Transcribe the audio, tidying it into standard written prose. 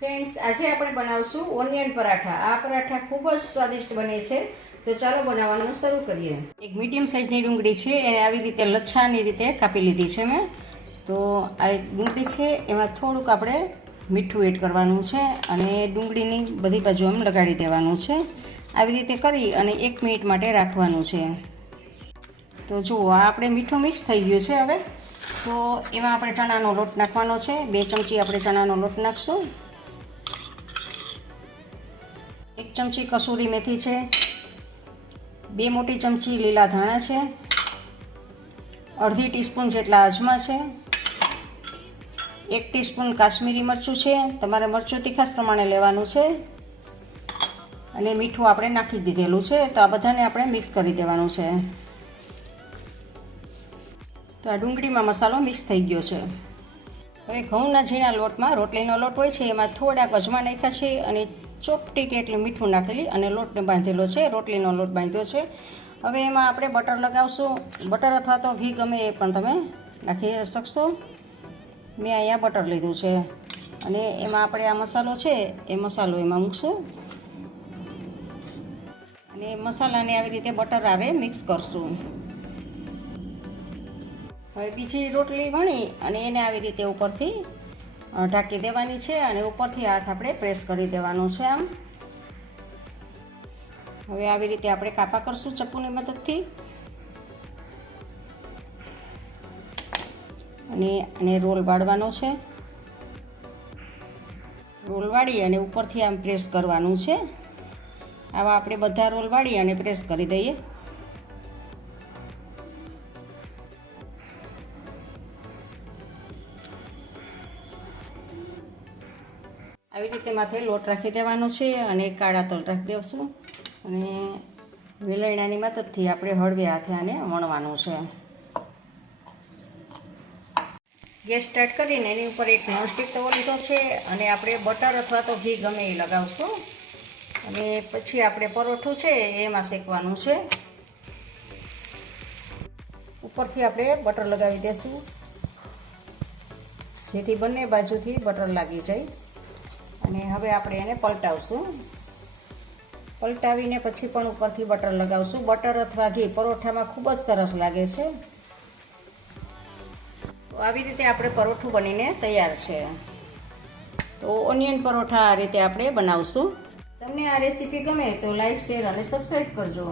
Friends, આજે આપણે બનાવશું ઓનિયન પરાઠા. આ પરાઠા ખૂબ જ સ્વાદિષ્ટ બને છે. તો ચાલો બનાવવાનું શરૂ કરીએ. એક મીડિયમ સાઇઝની ડુંગળી છે, એને આવી રીતે લચ્છાની રીતે કાપી લીધી છે મેં. તો આ એક ડુંગળી છે, એમાં થોડુંક આપણે મીઠું એડ કરવાનું છે અને ડુંગળીની બધી બાજુ આમ લગાડી દેવાનું છે. આવી રીતે કરી અને 1 મિનિટ માટે રાખવાનું છે. તો જુઓ, આ આપણે મીઠું મિક્સ થઈ ગયું છે. હવે તો એમાં આપણે ચણાનો લોટ નાખવાનો છે. 2 ચમચી આપણે ચણાનો લોટ નાખશું. 1 ચમચી કસૂરી મેથી છે. 2 મોટી ચમચી લીલા ધાણા છે. અડધી ટીસ્પૂન જેટલા અજમા છે. 1 ટીસ્પૂન કાશ્મીરી મરચું છે. તમારે મરચું તીખાસ પ્રમાણે લેવાનું છે. અને મીઠું આપણે નાખી દીધેલું છે. તો આ બધાને આપણે મિક્સ કરી દેવાનું છે. તો આ ડુંગળીમાં મસાલો મિક્સ થઈ ગયો છે. હવે ઘઉંના ઝીણા લોટમાં રોટલીનો લોટ હોય છે, એમાં થોડાક અજમા નાખ્યા છે અને ચોપટી એટલું મીઠું નાખેલી અને લોટને બાંધેલો છે. રોટલીનો લોટ બાંધ્યો છે. હવે એમાં આપણે બટર લગાવશું. બટર અથવા તો ઘી ગમે એ પણ તમે નાખી શકશો. મેં અહીંયા બટર લીધું છે અને એમાં આપણે આ મસાલો છે એ મસાલો એમાં મૂકશું અને મસાલાને આવી રીતે બટર આવે મિક્સ કરશું. હવે બીજી રોટલી વણી અને એને આવી રીતે ઉપરથી ઢાંકી દેવાની છે અને ઉપરથી હાથ આપણે પ્રેસ કરી દેવાનો છે આમ. હવે આવી રીતે આપણે કાપા કરશું ચપ્પુની મદદથી અને રોલ વાળવાનો છે. રોલ વાળી અને ઉપરથી આમ પ્રેસ કરવાનું છે. આવા આપણે બધા રોલ વાળી અને પ્રેસ કરી દઈએ. આવી રીતે માથે લોટ રાખી દેવાનો છે અને કાળા તલ રાખી દેશું અને વેલણાની મદદથી આપણે હળવે હાથે આને વણવાનું છે. ગેસ સ્ટાર્ટ કરીને એની ઉપર એક નોનસ્ટિક તવો લીધો છે અને આપણે બટર અથવા તો ઘી ગમે એ લગાવશું અને પછી આપણે પરોઠું છે એમાં શેકવાનું છે. ઉપરથી આપણે બટર લગાવી દઈશું જેથી બંને બાજુથી બટર લાગી જાય. અને હવે આપણે એને પલટાવશું. પલટાવીને પછી પણ ઉપરથી બટર લગાવશું. બટર અથવા ઘી પરોઠામાં ખૂબ જ સરસ લાગે છે. તો આવી રીતે આપણે પરોઠું બનીને તૈયાર છે. તો ઓનિયન પરોઠા આ રીતે આપણે બનાવશું. તમને આ રેસીપી ગમે તો લાઈક, શેર અને સબસ્ક્રાઈબ કરજો.